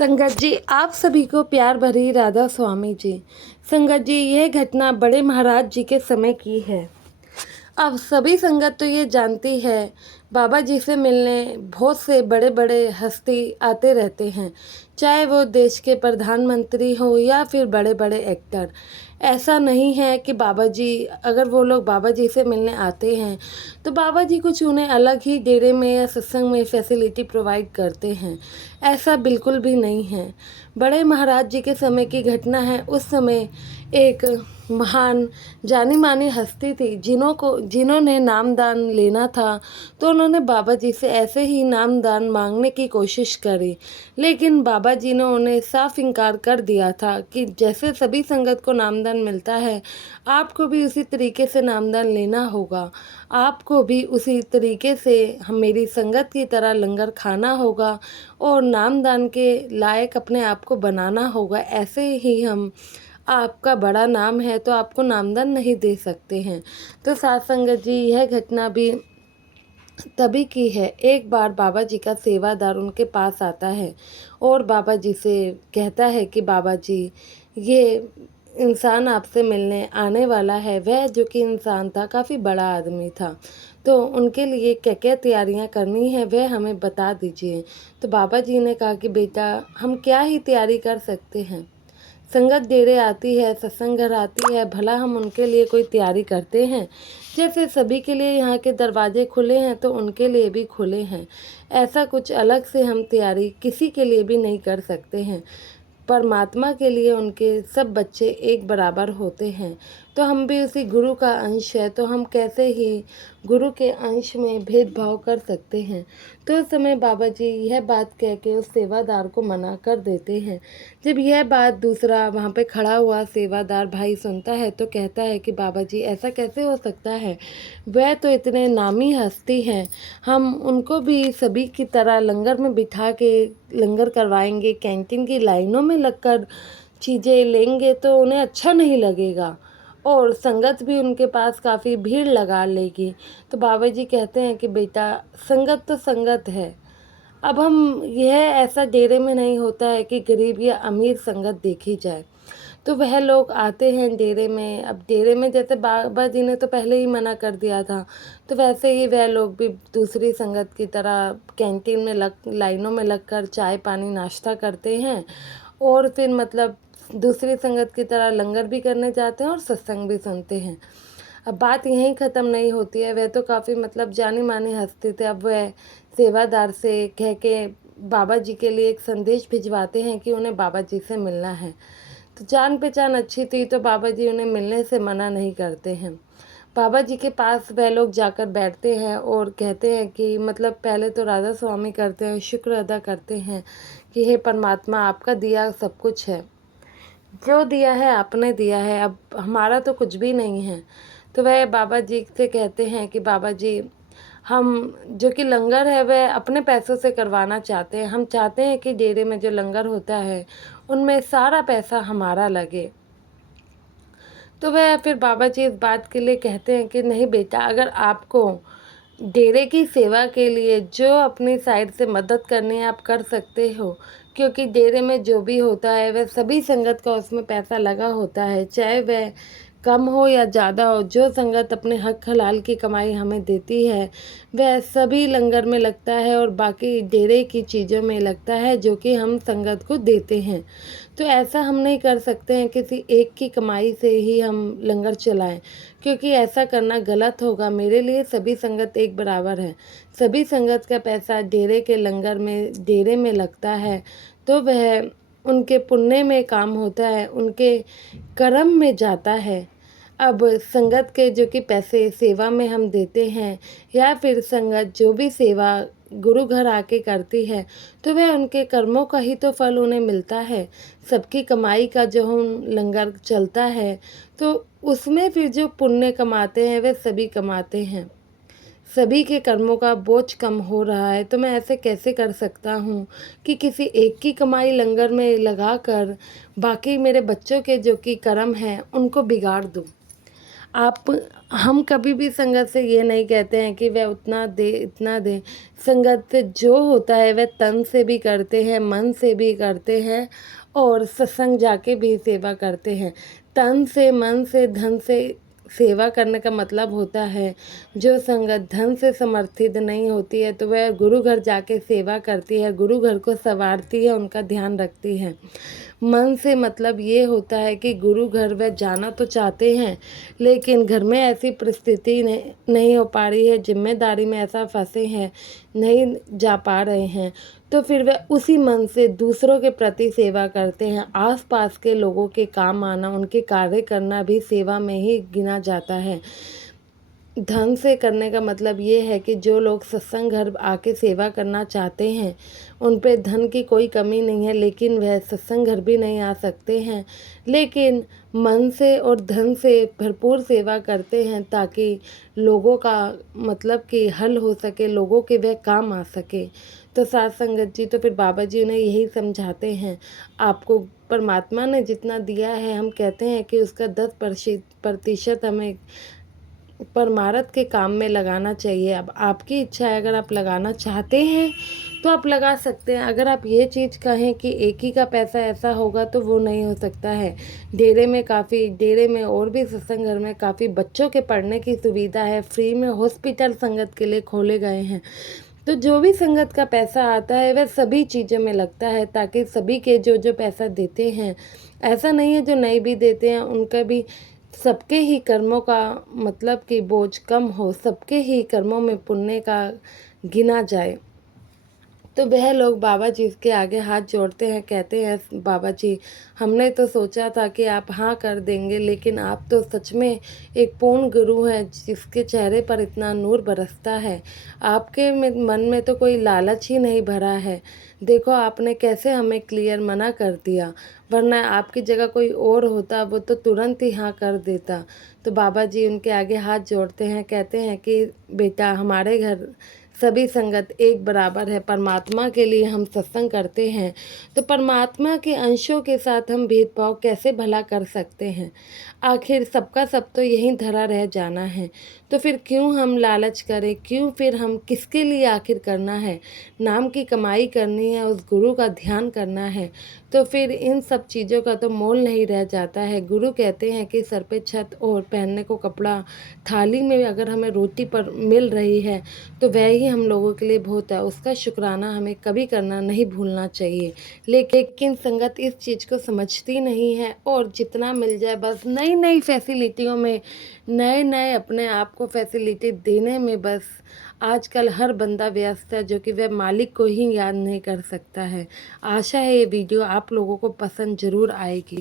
संगत जी, आप सभी को प्यार भरी राधा स्वामी जी। संगत जी, यह घटना बड़े महाराज जी के समय की है। अब सभी संगत तो ये जानती है, बाबा जी से मिलने बहुत से बड़े बड़े हस्ती आते रहते हैं, चाहे वो देश के प्रधानमंत्री हो या फिर बड़े बड़े एक्टर। ऐसा नहीं है कि बाबा जी, अगर वो लोग बाबा जी से मिलने आते हैं तो बाबा जी कुछ उन्हें अलग ही डेरे में या सत्संग में फैसिलिटी प्रोवाइड करते हैं। ऐसा बिल्कुल भी नहीं है। बड़े महाराज जी के समय की घटना है। उस समय एक महान जानी मानी हस्ती थी जिन्होंने नामदान लेना था, तो उन्होंने बाबा जी से ऐसे ही नामदान मांगने की कोशिश करी, लेकिन बाबा जी ने उन्हें साफ इनकार कर दिया था कि जैसे सभी संगत को नामदान मिलता है, आपको भी उसी तरीके से नामदान लेना होगा। आपको भी उसी तरीके से मेरी संगत की तरह लंगर खाना होगा और नामदान के लायक अपने आप को बनाना होगा। ऐसे ही हम, आपका बड़ा नाम है तो आपको नामदान नहीं दे सकते हैं। तो साथ संगत जी, यह घटना भी तभी की है। एक बार बाबा जी का सेवादार उनके पास आता है और बाबा जी से कहता है कि बाबा जी, ये इंसान आपसे मिलने आने वाला है। वह जो कि इंसान था, काफ़ी बड़ा आदमी था, तो उनके लिए क्या क्या तैयारियां करनी है वह हमें बता दीजिए। तो बाबा जी ने कहा कि बेटा, हम क्या ही तैयारी कर सकते हैं। संगत डेरे आती है, सत्संग घर आती है, भला हम उनके लिए कोई तैयारी करते हैं? जैसे सभी के लिए यहाँ के दरवाजे खुले हैं तो उनके लिए भी खुले हैं। ऐसा कुछ अलग से हम तैयारी किसी के लिए भी नहीं कर सकते हैं। परमात्मा के लिए उनके सब बच्चे एक बराबर होते हैं, तो हम भी उसी गुरु का अंश है, तो हम कैसे ही गुरु के अंश में भेदभाव कर सकते हैं। तो उस समय बाबा जी यह बात कह के उस सेवादार को मना कर देते हैं। जब यह बात दूसरा वहाँ पे खड़ा हुआ सेवादार भाई सुनता है तो कहता है कि बाबा जी, ऐसा कैसे हो सकता है? वह तो इतने नामी हस्ती हैं, हम उनको भी सभी की तरह लंगर में बिठा के लंगर करवाएंगे, कैंटीन की लाइनों में लगकर चीज़ें लेंगे तो उन्हें अच्छा नहीं लगेगा और संगत भी उनके पास काफ़ी भीड़ लगा लेगी। तो बाबा जी कहते हैं कि बेटा, संगत तो संगत है। अब हम, यह ऐसा डेरे में नहीं होता है कि गरीब या अमीर संगत देखी जाए। तो वह लोग आते हैं डेरे में। अब डेरे में जैसे बाबा जी ने तो पहले ही मना कर दिया था, तो वैसे ही वह लोग भी दूसरी संगत की तरह कैंटीन में लाइनों में लगकर चाय पानी नाश्ता करते हैं और फिर मतलब दूसरी संगत की तरह लंगर भी करने जाते हैं और सत्संग भी सुनते हैं। अब बात यहीं ख़त्म नहीं होती है। वह तो काफ़ी मतलब जानी मानी हस्ती थे। अब वह सेवादार से कह के बाबा जी के लिए एक संदेश भिजवाते हैं कि उन्हें बाबा जी से मिलना है। तो जान पहचान अच्छी थी तो बाबा जी उन्हें मिलने से मना नहीं करते हैं। बाबा जी के पास वह लोग जाकर बैठते हैं और कहते हैं कि मतलब पहले तो राधा स्वामी करते हैं, शुक्र अदा करते हैं कि हे परमात्मा, आपका दिया सब कुछ है, जो दिया है आपने दिया है, अब हमारा तो कुछ भी नहीं है। तो वह बाबा जी से कहते हैं कि बाबा जी, हम जो कि लंगर है वह अपने पैसों से करवाना चाहते हैं। हम चाहते हैं कि डेरे में जो लंगर होता है उनमें सारा पैसा हमारा लगे। तो वह फिर बाबा जी इस बात के लिए कहते हैं कि नहीं बेटा, अगर आपको डेरे की सेवा के लिए जो अपनी साइड से मदद करनी है आप कर सकते हो, क्योंकि डेरे में जो भी होता है वह सभी संगत का उसमें पैसा लगा होता है, चाहे वह कम हो या ज़्यादा हो। जो संगत अपने हक हलाल की कमाई हमें देती है वह सभी लंगर में लगता है और बाकी डेरे की चीज़ों में लगता है जो कि हम संगत को देते हैं। तो ऐसा हम नहीं कर सकते हैं किसी एक की कमाई से ही हम लंगर चलाएं, क्योंकि ऐसा करना गलत होगा। मेरे लिए सभी संगत एक बराबर है। सभी संगत का पैसा डेरे के लंगर में, डेरे में लगता है, तो वह उनके पुण्य में काम होता है, उनके कर्म में जाता है। अब संगत के जो कि पैसे सेवा में हम देते हैं या फिर संगत जो भी सेवा गुरु घर आके करती है, तो वह उनके कर्मों का ही तो फल उन्हें मिलता है। सबकी कमाई का जो हम लंगर चलता है तो उसमें फिर जो पुण्य कमाते हैं वह सभी कमाते हैं। सभी के कर्मों का बोझ कम हो रहा है, तो मैं ऐसे कैसे कर सकता हूँ कि किसी एक की कमाई लंगर में लगाकर बाकी मेरे बच्चों के जो कि कर्म हैं उनको बिगाड़ दूँ। आप हम कभी भी संगत से ये नहीं कहते हैं कि वह उतना दे इतना दे। संगत से जो होता है वह तन से भी करते हैं, मन से भी करते हैं और सत्संग जाके भी सेवा करते हैं। तन से, मन से, धन से सेवा करने का मतलब होता है जो संगत धन से समर्थित नहीं होती है तो वह गुरु घर जाके सेवा करती है, गुरु घर को संवारती है, उनका ध्यान रखती है। मन से मतलब ये होता है कि गुरु घर वह जाना तो चाहते हैं लेकिन घर में ऐसी परिस्थिति नहीं हो पा रही है, जिम्मेदारी में ऐसा फंसे हैं, नहीं जा पा रहे हैं, तो फिर वह उसी मन से दूसरों के प्रति सेवा करते हैं। आसपास के लोगों के काम आना, उनके कार्य करना भी सेवा में ही गिना जाता है। धन से करने का मतलब ये है कि जो लोग सत्संग घर आके सेवा करना चाहते हैं उन पे धन की कोई कमी नहीं है, लेकिन वह सत्संग घर भी नहीं आ सकते हैं, लेकिन मन से और धन से भरपूर सेवा करते हैं ताकि लोगों का मतलब कि हल हो सके, लोगों के वह काम आ सके। तो साथ संगत जी, तो फिर बाबा जी उन्हें यही समझाते हैं, आपको परमात्मा ने जितना दिया है, हम कहते हैं कि उसका 10% हमें परमार्थ के काम में लगाना चाहिए। अब आपकी इच्छा है, अगर आप लगाना चाहते हैं तो आप लगा सकते हैं। अगर आप ये चीज़ कहें कि एक ही का पैसा ऐसा होगा तो वो नहीं हो सकता है। डेरे में और भी सत्संग घर में काफ़ी बच्चों के पढ़ने की सुविधा है, फ्री में हॉस्पिटल संगत के लिए खोले गए हैं। तो जो भी संगत का पैसा आता है वह सभी चीज़ों में लगता है ताकि सभी के जो पैसा देते हैं, ऐसा नहीं है जो नहीं भी देते हैं उनका भी, सबके ही कर्मों का मतलब कि बोझ कम हो, सबके ही कर्मों में पुण्य का गिना जाए। तो वह लोग बाबा जी के आगे हाथ जोड़ते हैं, कहते हैं, बाबा जी हमने तो सोचा था कि आप हाँ कर देंगे, लेकिन आप तो सच में एक पूर्ण गुरु हैं जिसके चेहरे पर इतना नूर बरसता है। आपके मन में तो कोई लालच ही नहीं भरा है। देखो आपने कैसे हमें क्लियर मना कर दिया, वरना आपकी जगह कोई और होता वो तो तुरंत ही हाँ कर देता। तो बाबा जी उनके आगे हाथ जोड़ते हैं, कहते हैं कि बेटा हमारे घर सभी संगत एक बराबर है। परमात्मा के लिए हम सत्संग करते हैं तो परमात्मा के अंशों के साथ हम भेदभाव कैसे भला कर सकते हैं। आखिर सबका सब तो यहीं धरा रह जाना है, तो फिर क्यों हम लालच करें, क्यों फिर हम किसके लिए आखिर करना है। नाम की कमाई करनी है, उस गुरु का ध्यान करना है, तो फिर इन सब चीज़ों का तो मोल नहीं रह जाता है। गुरु कहते हैं कि सर पे छत और पहनने को कपड़ा, थाली में अगर हमें रोटी पर मिल रही है तो वह ही हम लोगों के लिए बहुत है। उसका शुक्राना हमें कभी करना नहीं भूलना चाहिए। लेकिन संगत इस चीज़ को समझती नहीं है और जितना मिल जाए बस नई नई फैसिलिटियों में, नए नए अपने आप को फैसिलिटी देने में बस आजकल हर बंदा व्यस्त है, जो कि वह मालिक को ही याद नहीं कर सकता है। आशा है ये वीडियो आप लोगों को पसंद ज़रूर आएगी।